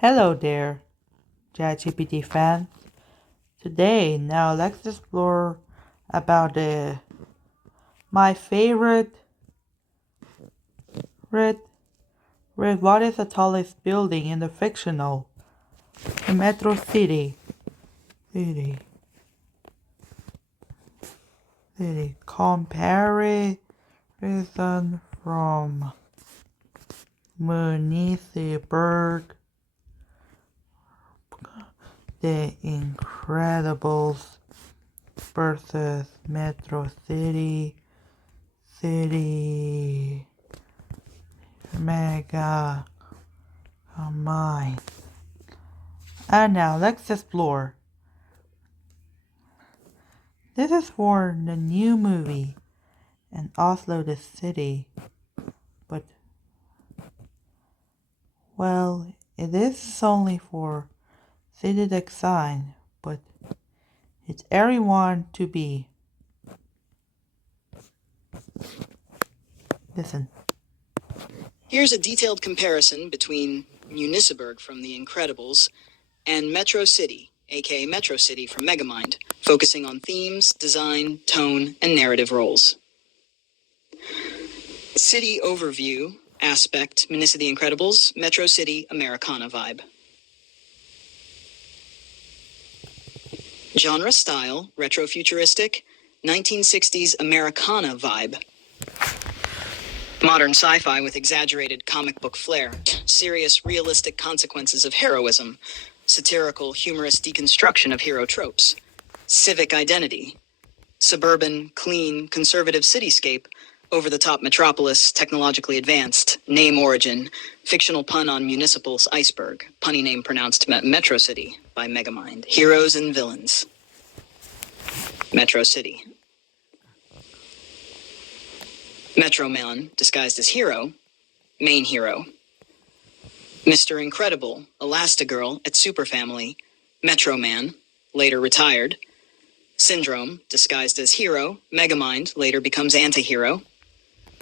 Hello there, ChapGPT fans. Now let's explore about my favorite red what is the tallest building in the fictional Metro City comparison from Municipal The Incredibles versus Metro City Mega Mind. And now let's explore. This is for the new movie and Oslo the city, but well, it is only for city design, but it's everyone to be. Listen. Here's a detailed comparison between Municipal from The Incredibles and Metro City, aka Metro City from Megamind, focusing on themes, design, tone, and narrative roles. City overview, aspect, Municipal The Incredibles, Metro City, Americana vibe. Genre style, retro-futuristic, 1960s Americana vibe. Modern sci-fi with exaggerated comic book flair, serious, realistic consequences of heroism, satirical, humorous deconstruction of hero tropes, civic identity, suburban, clean, conservative cityscape, over-the-top metropolis, technologically advanced, name origin, fictional pun on municipal's iceberg, punny name pronounced Metro City by Megamind, heroes and villains. Metro City. Metro Man, disguised as hero, main hero. Mr. Incredible, Elastigirl at Superfamily, Metro Man, later retired. Syndrome, disguised as hero, Megamind, later becomes anti-hero.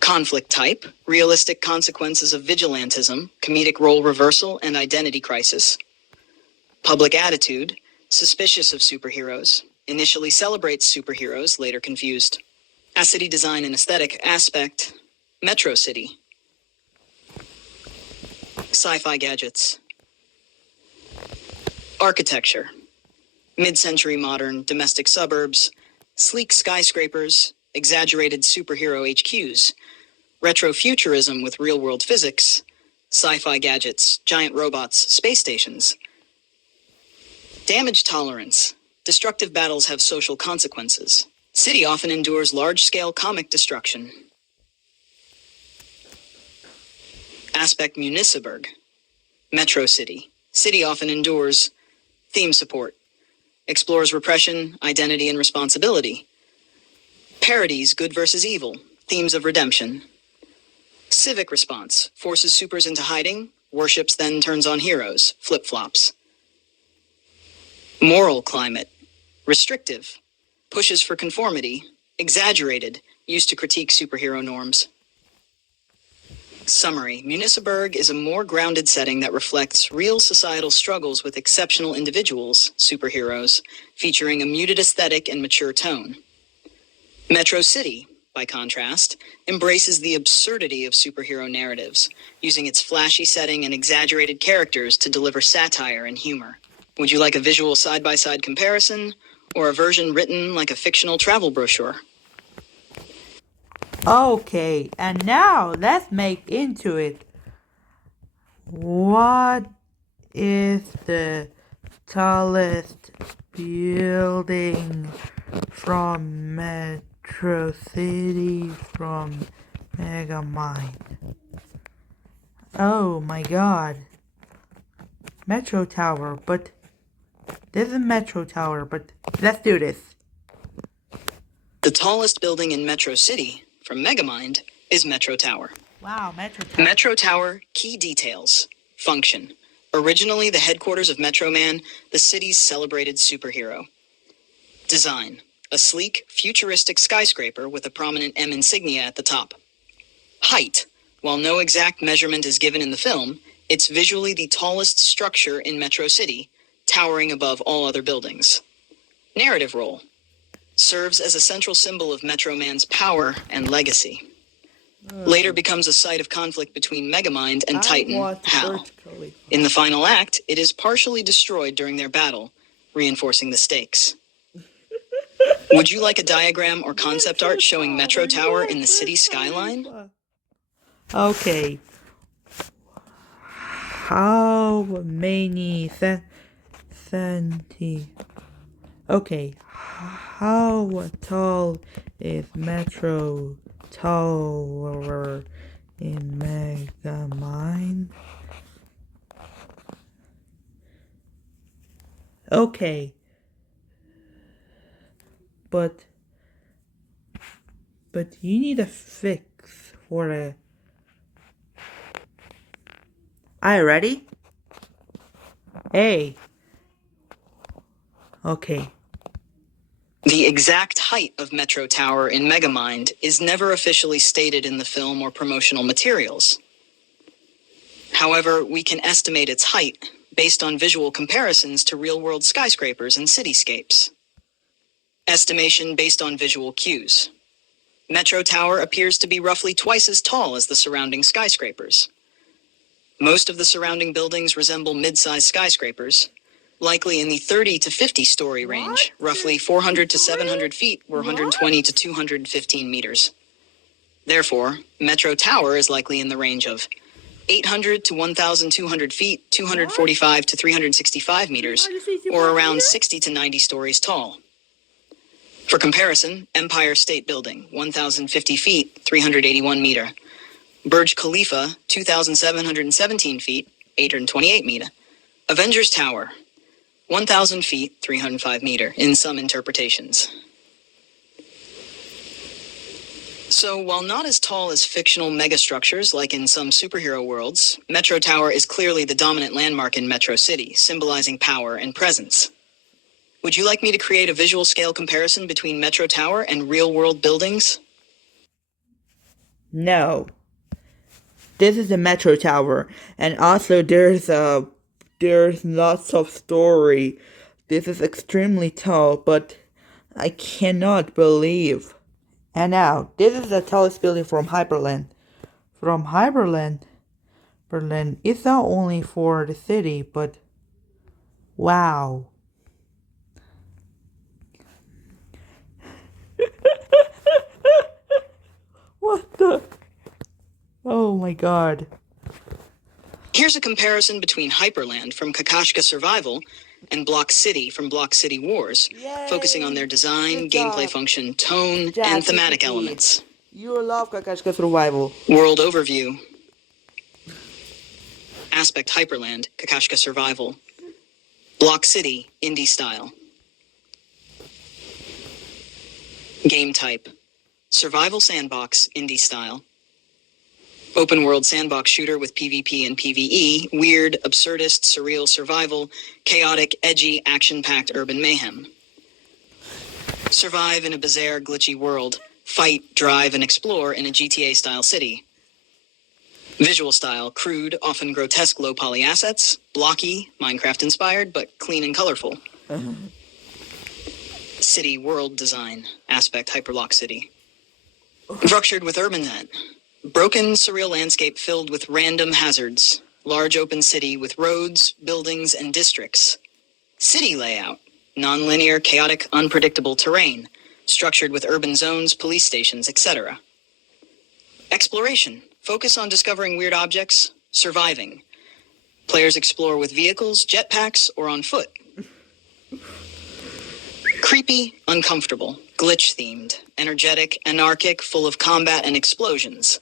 Conflict type, realistic consequences of vigilantism, comedic role reversal, and identity crisis. Public attitude, suspicious of superheroes, initially celebrates superheroes, later confused. City design and aesthetic aspect, Metro City. Sci-fi gadgets. Architecture. Mid-century modern domestic suburbs, sleek skyscrapers, exaggerated superhero HQs, retrofuturism with real-world physics, sci-fi gadgets, giant robots, space stations. Damage tolerance. Destructive battles have social consequences. City often endures large-scale comic destruction. Aspect Municipal. Metro City. City often endures theme support. Explores repression, identity, and responsibility. Parodies good versus evil. Themes of redemption. Civic response. Forces supers into hiding. Worships then turns on heroes. Flip-flops. Moral climate. Restrictive. Pushes for conformity, exaggerated, used to critique superhero norms. Summary. Municipal is a more grounded setting that reflects real societal struggles with exceptional individuals, superheroes, featuring a muted aesthetic and mature tone. Metro City, by contrast, embraces the absurdity of superhero narratives, using its flashy setting and exaggerated characters to deliver satire and humor. Would you like a visual side-by-side comparison? Or a version written like a fictional travel brochure? Okay, and now let's make into it. What is the tallest building from Metro City from Megamind? Oh my god. Metro Tower, but this is Metro Tower, but let's do this. The tallest building in Metro City, from Megamind, is Metro Tower. Wow, Metro Tower. Metro Tower, key details. Function. Originally the headquarters of Metro Man, the city's celebrated superhero. Design. A sleek, futuristic skyscraper with a prominent M insignia at the top. Height. While no exact measurement is given in the film, It's visually the tallest structure in Metro City, towering above all other buildings. Narrative role. Serves as a central symbol of Metro Man's power and legacy. Later becomes a site of conflict between Megamind and Titan, Hal. In the final act, it is partially destroyed during their battle, reinforcing the stakes. Would you like a diagram or concept art showing Metro Tower in the city skyline? Okay. How many Okay. How tall is Metro Tower in Megamind? Okay. But you need a fix for a... Are you ready? Hey. Okay. The exact height of Metro Tower in Megamind is never officially stated in the film or promotional materials. However, we can estimate its height based on visual comparisons to real-world skyscrapers and cityscapes. Estimation based on visual cues. Metro Tower appears to be roughly twice as tall as the surrounding skyscrapers. Most of the surrounding buildings resemble mid-sized skyscrapers, likely in the 30 to 50 story range, roughly 400 to 700 feet or 120 to 215 meters. Therefore, Metro Tower is likely in the range of 800 to 1,200 feet, 245 to 365 meters, or around 60 to 90 stories tall. For comparison, Empire State Building, 1,050 feet, 381 meter. Burj Khalifa, 2,717 feet, 828 meter. Avengers Tower, 1,000 feet, 305 meter, in some interpretations. So, while not as tall as fictional megastructures like in some superhero worlds, Metro Tower is clearly the dominant landmark in Metro City, symbolizing power and presence. Would you like me to create a visual scale comparison between Metro Tower and real-world buildings? No. This is the Metro Tower, and also there's lots of story. This is extremely tall, but I cannot believe. And now, this is the tallest building from Hyperland. From Berlin, it's not only for the city, but wow. What the? Oh my god. Here's a comparison between Hyperland from Kakashka Survival and Block City from Block City Wars, focusing on their design, gameplay function, tone, and thematic elements. You love Kakashka Survival. World overview. Aspect Hyperland, Kakashka Survival. Block City, indie style. Game type. Survival sandbox, indie style. Open world sandbox shooter with PvP and PvE, weird, absurdist, surreal survival, chaotic, edgy, action-packed urban mayhem. Survive in a bizarre, glitchy world. Fight, drive, and explore in a GTA-style city. Visual style, crude, often grotesque low-poly assets, blocky, Minecraft-inspired, but clean and colorful. City world design, aspect Hyperlock City. Structured with UrbanNet. Broken, surreal landscape filled with random hazards. Large open city with roads, buildings, and districts. City layout. Non-linear, chaotic, unpredictable terrain. Structured with urban zones, police stations, etc. Exploration. Focus on discovering weird objects. Surviving. Players explore with vehicles, jetpacks, or on foot. Creepy, uncomfortable, glitch-themed, energetic, anarchic, full of combat and explosions.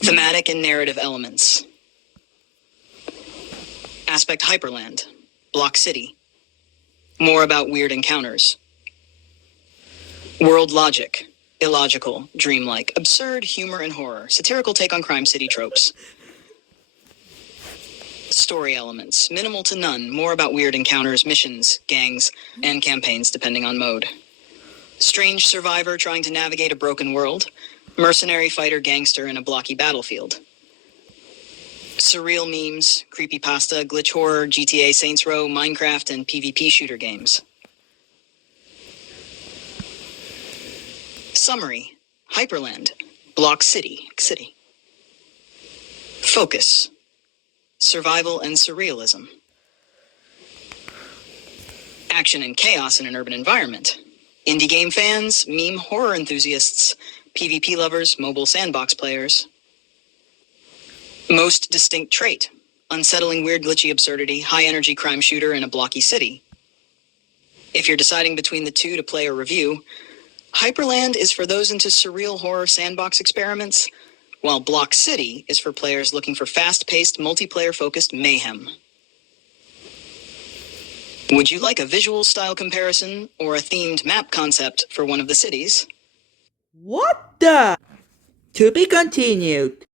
Thematic and narrative elements. Aspect Hyperland. Block City. More about weird encounters. World logic. Illogical, dreamlike, absurd, humor and horror. Satirical take on crime city tropes. Story elements. Minimal to none. More about weird encounters, missions, gangs, and campaigns depending on mode. Strange survivor trying to navigate a broken world. Mercenary fighter gangster in a blocky battlefield. Surreal memes, creepypasta, glitch horror, GTA Saints Row, Minecraft, and PvP shooter games. Summary: Hyperland, Block City. Focus: survival and surrealism. Action and chaos in an urban environment. Indie game fans, meme horror enthusiasts, PvP lovers, mobile sandbox players. Most distinct trait: unsettling weird glitchy absurdity, high energy crime shooter in a blocky city. If you're deciding between the two to play or review, Hyperland is for those into surreal horror sandbox experiments, while Block City is for players looking for fast-paced, multiplayer-focused mayhem. Would you like a visual style comparison or a themed map concept for one of the cities? What the? To be continued.